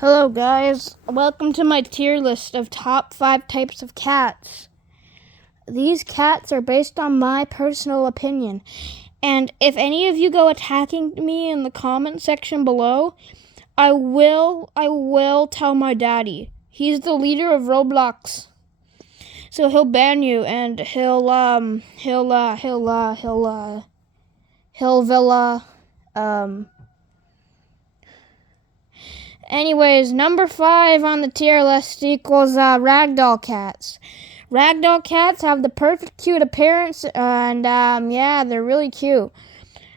Hello guys, welcome to my tier list of top 5 types of cats. These cats are based on my personal opinion, and if any of you go attacking me in the comment section below, I will tell my daddy. He's the leader of Roblox. So he'll ban you and he'll Anyways, number 5 on the tier list equals ragdoll cats. Ragdoll cats have the perfect cute appearance, and they're really cute.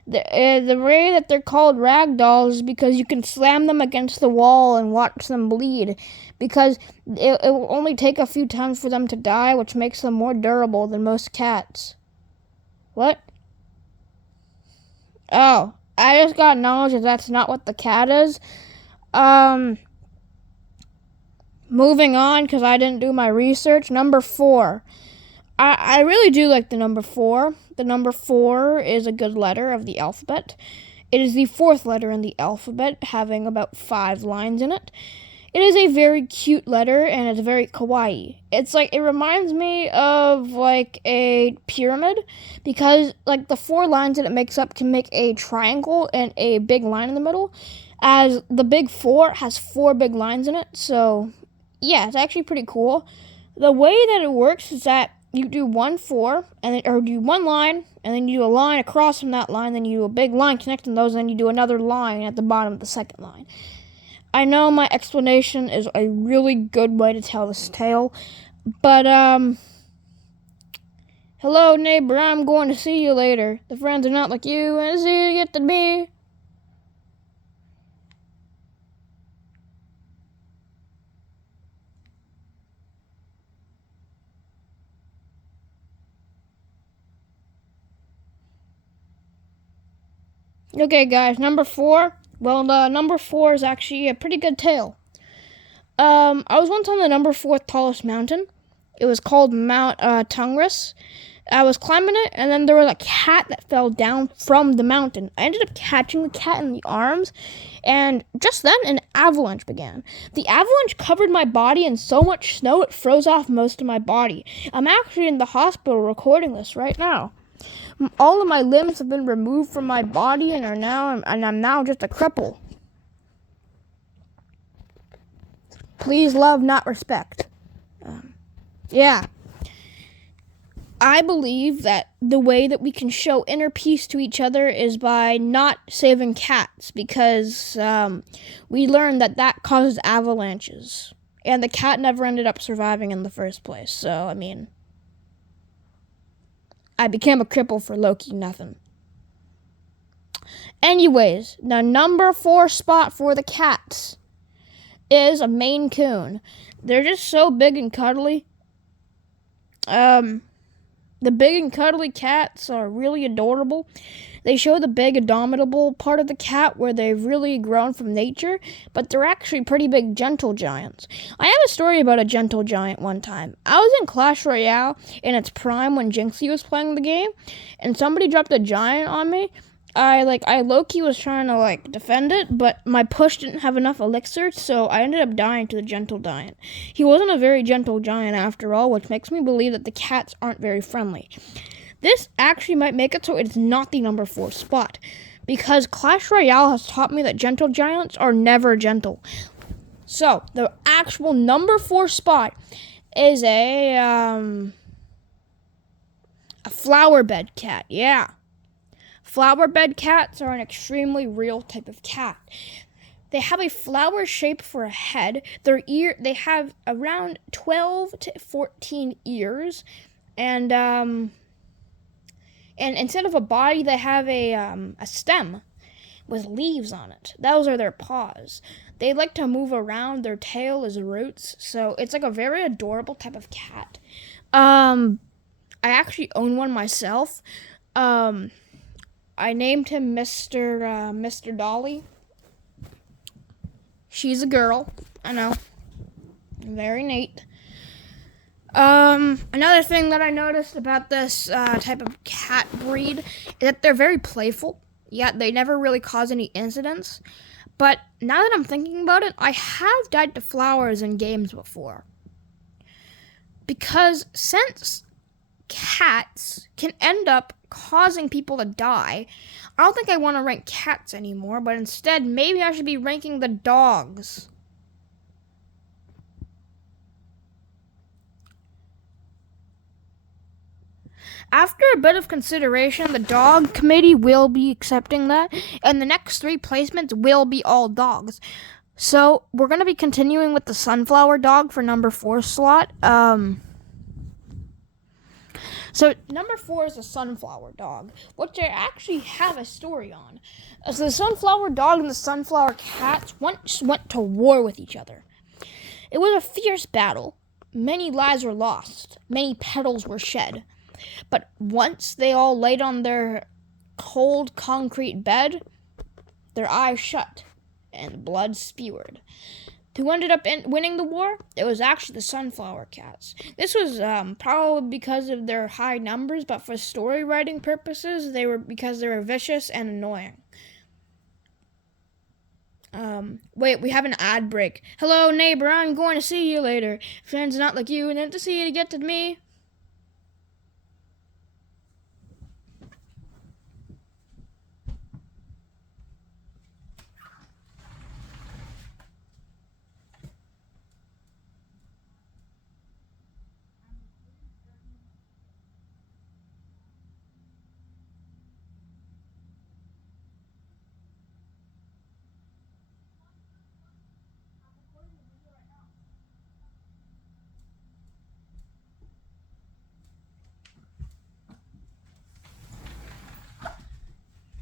The way that they're called ragdolls is because you can slam them against the wall and watch them bleed, because it will only take a few times for them to die, which makes them more durable than most cats. What? Oh, I just got knowledge that that's not what the cat is. Moving on, because I didn't do my research. Number 4. I really do like the number 4. The number 4 is a good letter of the alphabet. It is the 4th letter in the alphabet, having about 5 lines in it. It is a very cute letter, and it's very kawaii. It reminds me of like a pyramid, because like the 4 lines that it makes up can make a triangle and a big line in the middle, as the big 4 has 4 big lines in it. So yeah, it's actually pretty cool. The way that it works is that you do one 4, or do one line, and then you do a line across from that line, then you do a big line connecting those, and then you do another line at the bottom of the second line. I know my explanation is a really good way to tell this tale, but hello neighbor, I'm going to see you later. The friends are not like you, and it's easy to get to me. Okay, guys, number 4. Well, number 4 is actually a pretty good tale. I was once on the number 4th tallest mountain. It was called Mount Tungras. I was climbing it, and then there was a cat that fell down from the mountain. I ended up catching the cat in the arms, and just then an avalanche began. The avalanche covered my body in so much snow it froze off most of my body. I'm actually in the hospital recording this right now. All of my limbs have been removed from my body, and I'm now just a cripple. Please love, not respect. Yeah. I believe that the way that we can show inner peace to each other is by not saving cats, because we learned that causes avalanches. And the cat never ended up surviving in the first place. So, I mean, I became a cripple for Loki nothing. Anyways, the number 4 spot for the cats is a Maine Coon. They're just so big and cuddly. The big and cuddly cats are really adorable. They show the big, indomitable part of the cat where they've really grown from nature, but they're actually pretty big, gentle giants. I have a story about a gentle giant one time. I was in Clash Royale in its prime when Jinxie was playing the game, and somebody dropped a giant on me. I low-key was trying to defend it, but my push didn't have enough elixir, so I ended up dying to the gentle giant. He wasn't a very gentle giant after all, which makes me believe that the cats aren't very friendly. This actually might make it so it's not the number 4 spot, because Clash Royale has taught me that gentle giants are never gentle. So, the actual number 4 spot is a flower bed cat, yeah. Flower bed cats are an extremely real type of cat. They have a flower shape for a head. They have around 12 to 14 ears, and instead of a body, they have a stem with leaves on it. Those are their paws. They like to move around. Their tail is roots, so it's like a very adorable type of cat. I actually own one myself. I named him Mr. Dolly. She's a girl. I know. Very neat. Another thing that I noticed about this type of cat breed is that they're very playful, yet they never really cause any incidents. But now that I'm thinking about it, I have died to flowers in games before. Because since cats can end up causing people to die, I don't think I want to rank cats anymore, but instead maybe I should be ranking the dogs. After a bit of consideration, the dog committee will be accepting that, and the next 3 placements will be all dogs. So we're going to be continuing with the sunflower dog for number 4 slot. So number 4 is the sunflower dog, which I actually have a story on. So the sunflower dog and the sunflower cats once went to war with each other. It was a fierce battle. Many lives were lost. Many petals were shed. But once they all laid on their cold concrete bed, their eyes shut and blood spewed. Who ended up winning the war? It was actually the sunflower cats. This was probably because of their high numbers, but for story writing purposes, because they were vicious and annoying. Wait, we have an ad break. Hello, neighbor, I'm going to see you later. Friends not like you, and to see you to get to me.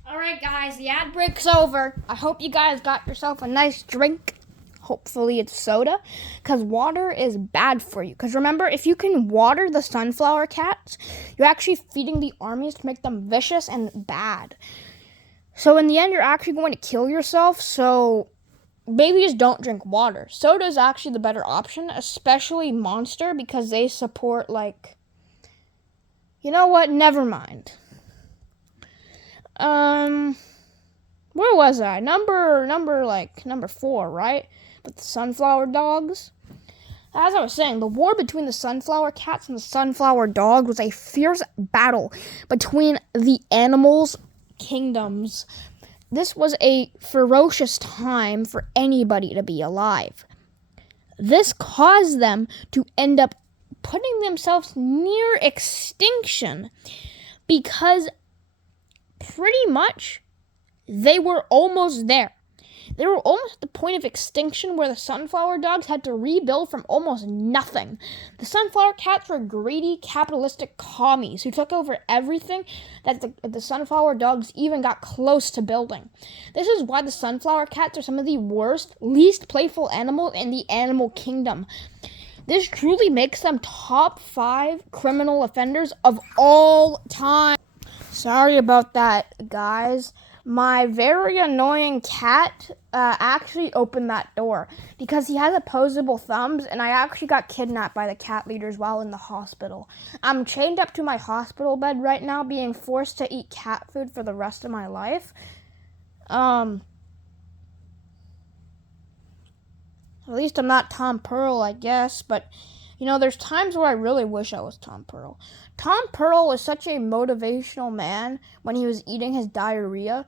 Alright guys, the ad break's over. I hope you guys got yourself a nice drink. Hopefully it's soda, because water is bad for you. Because remember, if you can water the sunflower cats, you're actually feeding the armies to make them vicious and bad. So in the end, you're actually going to kill yourself, so maybe just don't drink water. Soda is actually the better option, especially Monster, because they support, like... You know what? Never mind. Where was I? Number 4, right? With the sunflower dogs. As I was saying, the war between the sunflower cats and the sunflower dog was a fierce battle between the animals' kingdoms. This was a ferocious time for anybody to be alive. This caused them to end up putting themselves near extinction because pretty much they were almost there. They were almost at the point of extinction where the sunflower dogs had to rebuild from almost nothing. The sunflower cats were greedy, capitalistic commies who took over everything that the sunflower dogs even got close to building. This is why the sunflower cats are some of the worst, least playful animals in the animal kingdom. This truly makes them top 5 criminal offenders of all time. Sorry about that, guys. My very annoying cat actually opened that door because he has opposable thumbs, and I actually got kidnapped by the cat leaders while in the hospital. I'm chained up to my hospital bed right now, being forced to eat cat food for the rest of my life. At least I'm not Tom Pearl, I guess, but you know, there's times where I really wish I was Tom Pearl. Tom Pearl was such a motivational man when he was eating his diarrhea.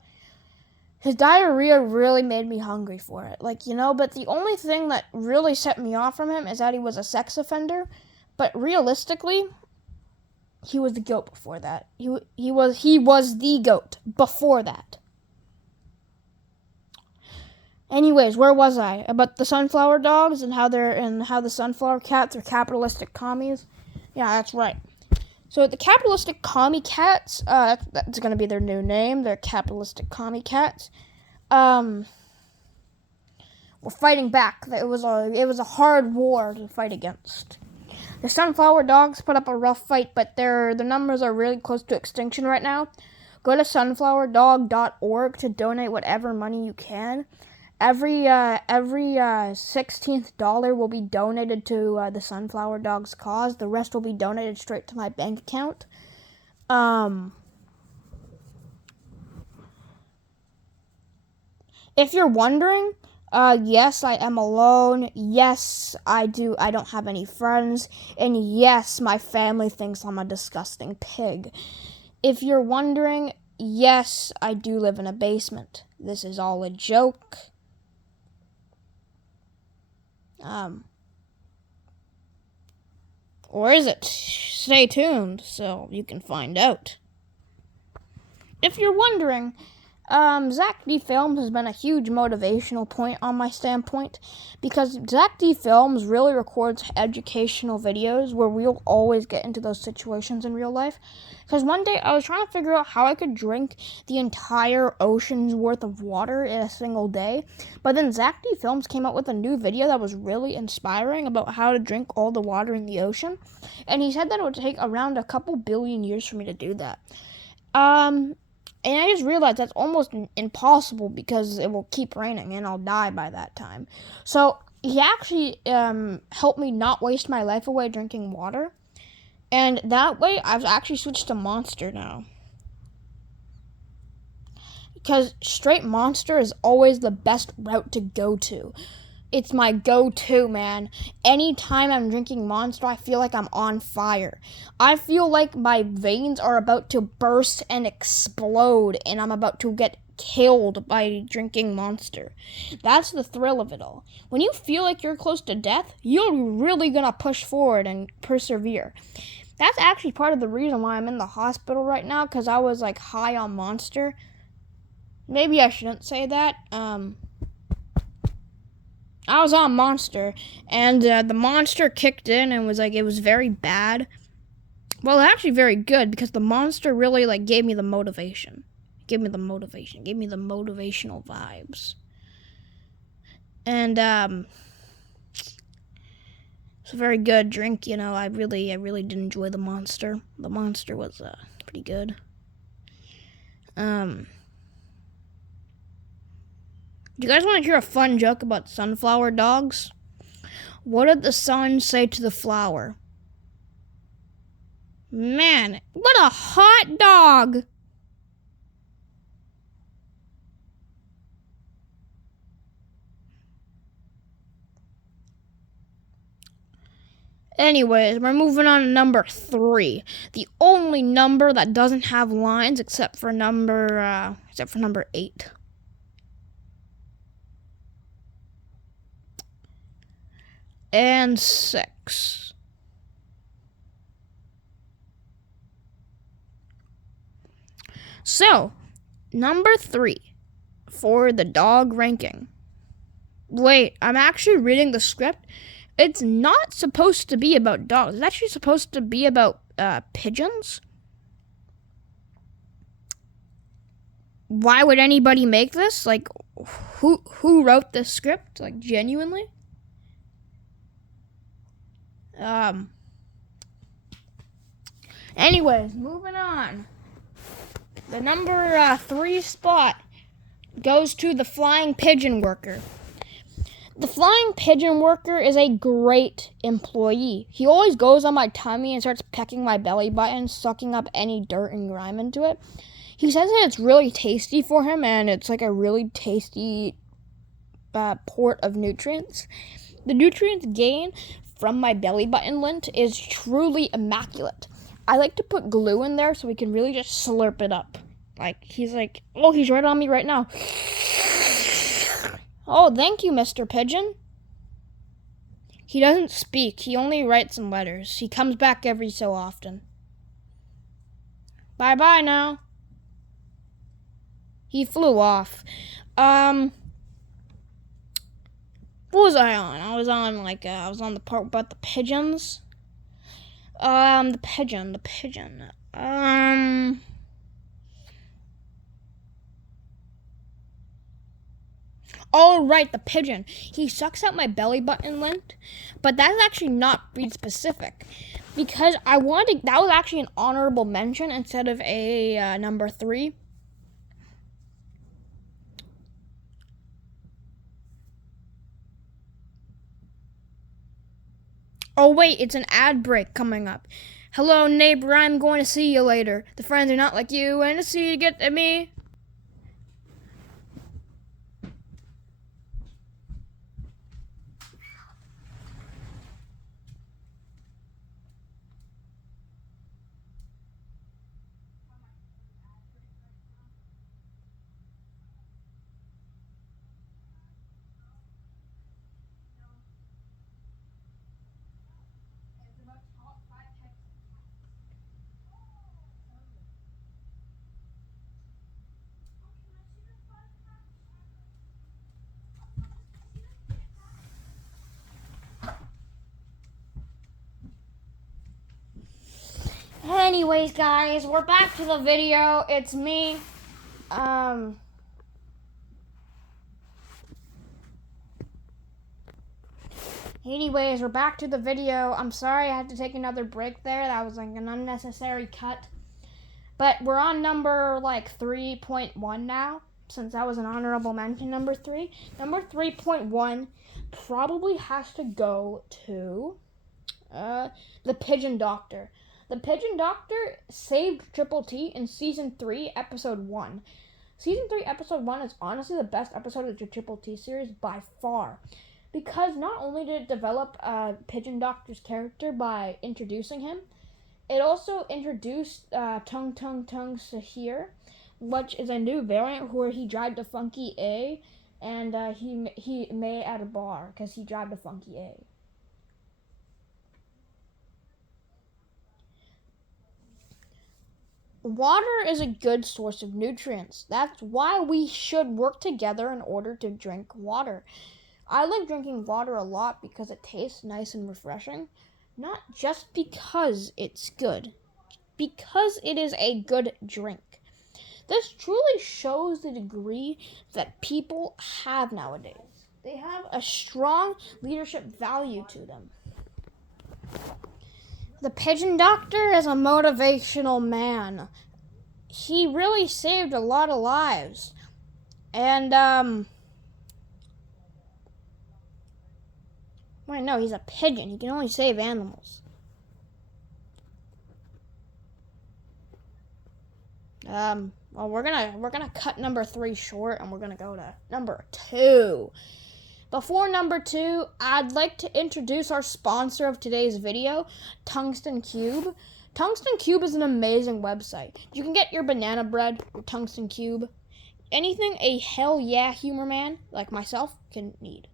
His diarrhea really made me hungry for it. But the only thing that really set me off from him is that he was a sex offender. But realistically, he was the GOAT before that. He was the GOAT before that. Anyways, where was I? About the sunflower dogs and how the sunflower cats are capitalistic commies? Yeah, that's right. So the capitalistic commie cats, that's going to be their new name. They're capitalistic commie cats. We're fighting back. It was a hard war to fight against. The sunflower dogs put up a rough fight, but their numbers are really close to extinction right now. Go to sunflowerdog.org to donate whatever money you can. Every 16th dollar will be donated to the Sunflower Dogs cause. The rest will be donated straight to my bank account. If you're wondering, yes, I am alone. Yes, I don't have any friends. And yes, my family thinks I'm a disgusting pig. If you're wondering, yes, I do live in a basement. This is all a joke. Or is it? Stay tuned so you can find out. If you're wondering, Zach D Films has been a huge motivational point on my standpoint, because Zach D Films really records educational videos where we'll always get into those situations in real life. Because one day I was trying to figure out how I could drink the entire ocean's worth of water in a single day, but then Zach D Films came out with a new video that was really inspiring about how to drink all the water in the ocean, and he said that it would take around a couple billion years for me to do that. And I just realized that's almost impossible because it will keep raining and I'll die by that time. So he actually helped me not waste my life away drinking water. And that way, I've actually switched to Monster now. Because straight Monster is always the best route to go to. It's my go-to, man. Anytime I'm drinking Monster, I feel like I'm on fire. I feel like my veins are about to burst and explode, and I'm about to get killed by drinking Monster. That's the thrill of it all. When you feel like you're close to death, you're really gonna push forward and persevere. That's actually part of the reason why I'm in the hospital right now, because I was like high on Monster. Maybe I shouldn't say that. I was on Monster, and the Monster kicked in and was like, it was very bad. Well, actually very good, because the Monster really like gave me the motivation. Gave me the motivational vibes. And it's a very good drink, you know. I really did enjoy the Monster. The Monster was pretty good. Do you guys want to hear a fun joke about sunflower dogs? What did the sun say to the flower? Man, what a hot dog! Anyways, we're moving on to number 3. The only number that doesn't have lines except for number 8. And 6. So, number 3 for the dog ranking. Wait, I'm actually reading the script. It's not supposed to be about dogs. It's actually supposed to be about pigeons. Why would anybody make this? Like, who wrote this script? Like, genuinely? Anyways, moving on. The number 3 spot goes to the flying pigeon worker. The flying pigeon worker is a great employee. He always goes on my tummy and starts pecking my belly button, sucking up any dirt and grime into it. He says that it's really tasty for him, and it's like a really tasty port of nutrients. The nutrients gained from my belly button lint is truly immaculate. I like to put glue in there so we can really just slurp it up. Like, he's like, oh, he's right on me right now. Oh, thank you, Mr. Pigeon. He doesn't speak. He only writes in letters. He comes back every so often. Bye-bye now. He flew off. What was I on? I was on the part about the pigeons. The pigeon. Oh, right, the pigeon. He sucks out my belly button lint, but that's actually not breed specific, because that was actually an honorable mention instead of a number 3. Oh, wait, it's an ad break coming up. Hello, neighbor, I'm going to see you later. The friends are not like you, and to see you get at me. Anyways, guys, we're back to the video. It's me. Anyways, we're back to the video. I'm sorry I had to take another break there. That was like an unnecessary cut. But we're on number 3.1 now, since that was an honorable mention, number 3. Number 3.1 probably has to go to the Pigeon Doctor. The Pigeon Doctor saved Triple T in Season 3, Episode 1. Season 3, Episode 1 is honestly the best episode of the Triple T series by far. Because not only did it develop Pigeon Doctor's character by introducing him, it also introduced Tung Tung Tung Sahir, which is a new variant where he drives a funky A, and he may at a bar because he drives a funky A. Water is a good source of nutrients. That's why we should work together in order to drink water. I like drinking water a lot because it tastes nice and refreshing. Not just because it's good, because it is a good drink. This truly shows the degree that people have nowadays. They have a strong leadership value to them. The Pigeon Doctor is a motivational man. He really saved a lot of lives. And, wait, no, he's a pigeon. He can only save animals. Well, we're gonna cut number 3 short, and we're gonna go to number 2. Before number 2, I'd like to introduce our sponsor of today's video, Tungsten Cube. Tungsten Cube is an amazing website. You can get your banana bread with Tungsten Cube. Anything a hell yeah humor man like myself can need.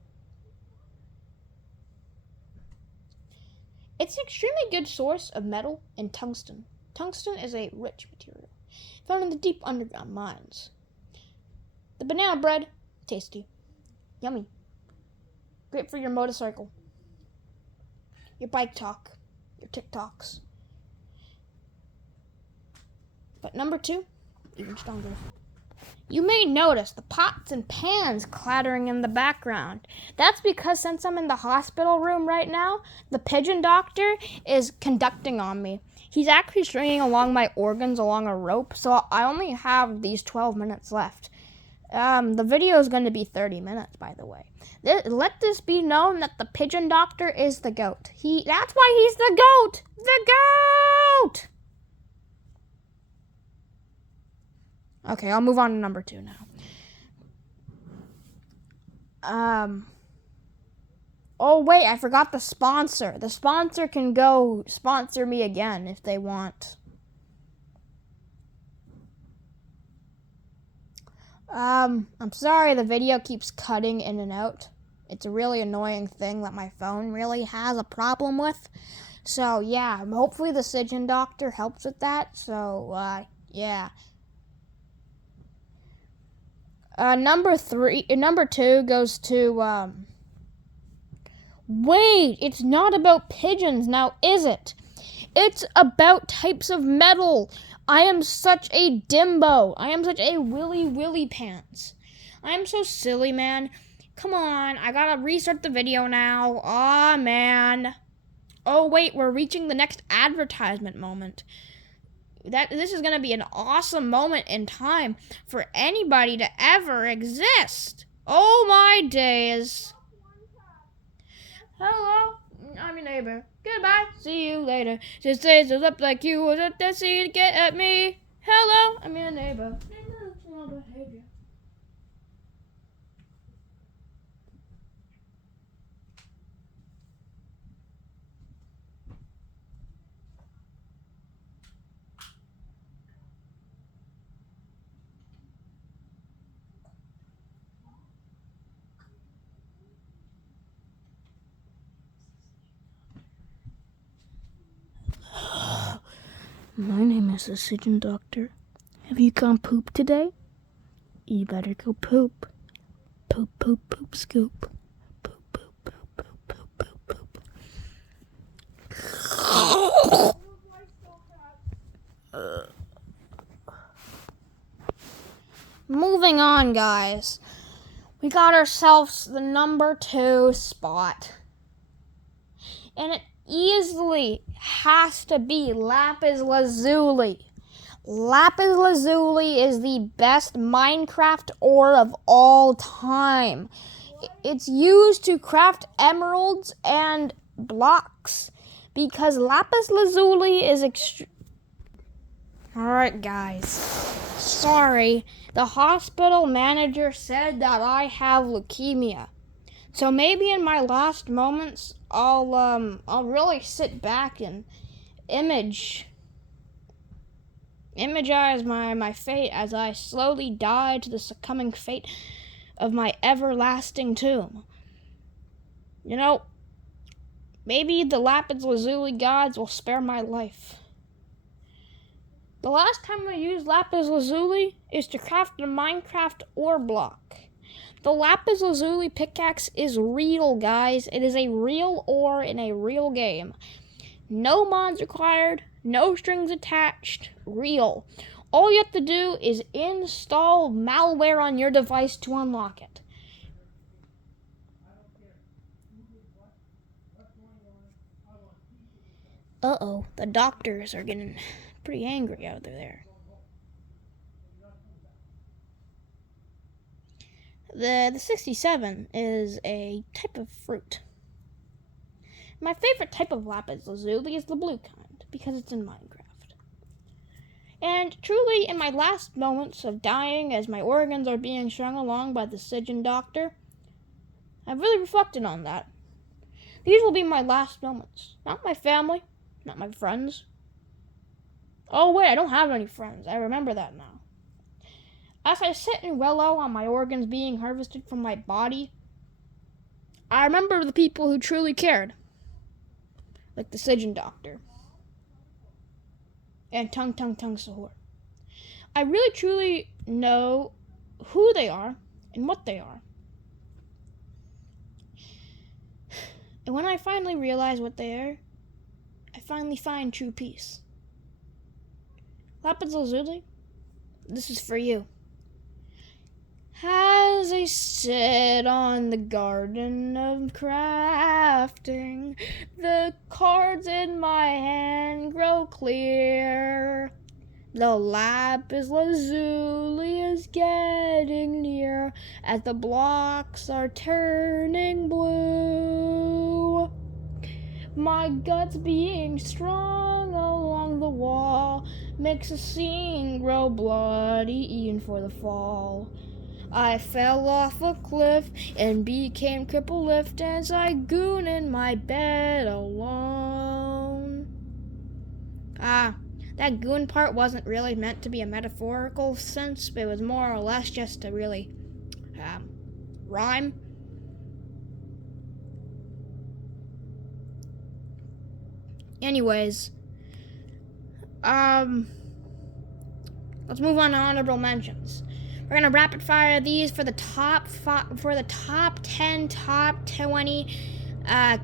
It's an extremely good source of metal and tungsten. Tungsten is a rich material found in the deep underground mines. The banana bread, tasty, yummy, great for your motorcycle, your bike talk, your TikToks. But number 2, even stronger. You may notice the pots and pans clattering in the background. That's because since I'm in the hospital room right now, the Pigeon Doctor is conducting on me. He's actually stringing along my organs along a rope, so I only have these 12 minutes left. The video is going to be 30 minutes, by the way. Let this be known that the Pigeon Doctor is the GOAT. That's why he's the GOAT! The GOAT! Okay, I'll move on to number 2 now. Oh wait, I forgot the sponsor. The sponsor can go sponsor me again if they want. I'm sorry the video keeps cutting in and out. It's a really annoying thing that my phone really has a problem with. So yeah, hopefully the Pigeon Doctor helps with that. So yeah. Number 2 goes to, wait, it's not about pigeons now, is it? It's about types of metal. I am such a dimbo. I am such a willy pants. I am so silly, man. Come on, I gotta restart the video now. Aw, man. Oh, wait, we're reaching the next advertisement moment. This is going to be an awesome moment in time for anybody to ever exist. Oh my days. Hello, I'm your neighbor. Goodbye, see you later. Just days up like you was at the sea to get at me. Hello, I'm your neighbor. Behavior. My name is the Pigeon Doctor. Have you gone poop today? You better go poop. Poop, poop, poop, scoop. Poop, poop, poop, poop, poop, poop, poop. on, guys. We got ourselves the number 2 spot. And it easily has to be Lapis Lazuli. Lapis Lazuli is the best Minecraft ore of all time. It's used to craft emeralds and blocks because Lapis Lazuli is Alright, guys. Sorry. The hospital manager said that I have leukemia. So maybe in my last moments, I'll really sit back and imagize my fate as I slowly die to the succumbing fate of my everlasting tomb. You know, maybe the Lapis Lazuli gods will spare my life. The last time I used Lapis Lazuli is to craft a Minecraft ore block. The Lapis Lazuli pickaxe is real, guys. It is a real ore in a real game. No mods required, no strings attached, real. All you have to do is install malware on your device to unlock it. Uh-oh, the doctors are getting pretty angry out there. The 67 is a type of fruit. My favorite type of Lapis Lazuli is the blue kind because it's in Minecraft. And truly, in my last moments of dying as my organs are being strung along by the Stygian doctor, I've really reflected on that. These will be my last moments. Not my family, not my friends. Oh wait, I don't have any friends. I remember that now. As I sit and wallow on my organs being harvested from my body, I remember the people who truly cared. Like the Stygian doctor. And Tung Sahur. I really truly know who they are and what they are. And when I finally realize what they are, I finally find true peace. Lapis Lazuli, this is for you. As I sit on the garden of crafting, the cards in my hand grow clear. The Lapis Lazuli is getting near as the blocks are turning blue. My guts being strung along the wall makes the scene grow bloody even for the fall. I fell off a cliff and became cripple-lift as I goon in my bed alone. That goon part wasn't really meant to be a metaphorical sense, but it was more or less just to really rhyme. Anyways, let's move on to honorable mentions. We're gonna rapid fire these for the top 10, top 20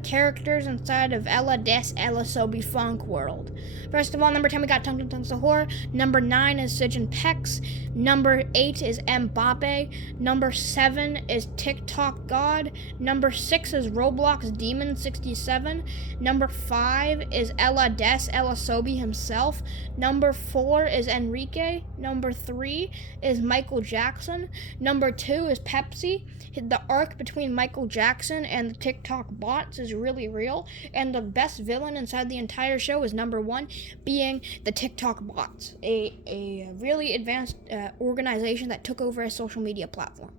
characters inside of Ella Des Ella Sobi Funk World. First of all, number 10 we got Tung Sahur. Number 9 is Sijin Pex. Number 8 is Mbappe. Number 7 is TikTok God. Number 6 is Roblox Demon 67. Number 5 is Ella Des Ella Sobi himself. Number 4 is Enrique. Number 3 is Michael Jackson. Number 2 is Pepsi. The arc between Michael Jackson and the TikTok bots is really real, and the best villain inside the entire show is number 1, being the TikTok bots, a really advanced organization that took over a social media platform.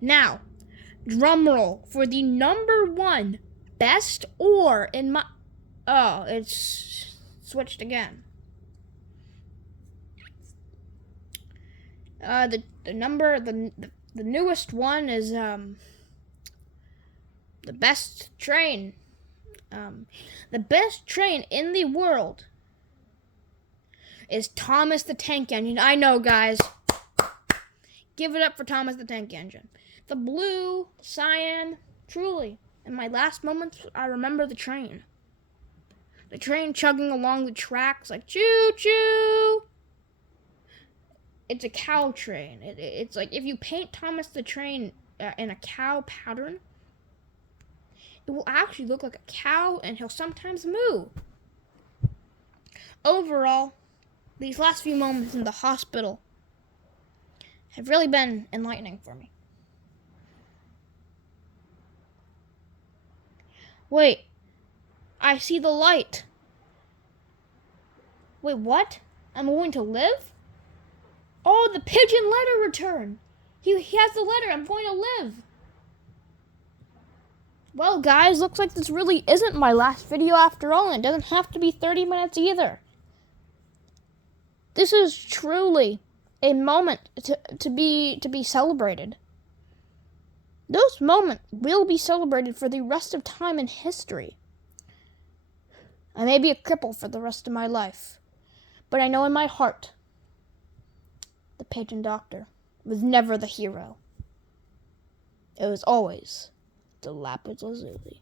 Now, drum roll for the number 1 best ore in my... Oh, it's switched again. The newest one is the best train. The best train in the world is Thomas the Tank Engine. I know, guys. Give it up for Thomas the Tank Engine. The blue, cyan, truly. In my last moments, I remember the train. The train chugging along the tracks like choo-choo. it's a cow train. It's like if you paint Thomas the Train in a cow pattern, it will actually look like a cow, and he'll sometimes moo. Overall, these last few moments in the hospital have really been enlightening for me. Wait, I see the light. Wait, what? I'm going to live? Oh, the pigeon letter return. He has the letter. I'm going to live. Well, guys, looks like this really isn't my last video after all, and it doesn't have to be 30 minutes either. This is truly a moment to be celebrated. Those moments will be celebrated for the rest of time in history. I may be a cripple for the rest of my life, but I know in my heart the pigeon doctor was never the hero. It was always the lapis lazuli.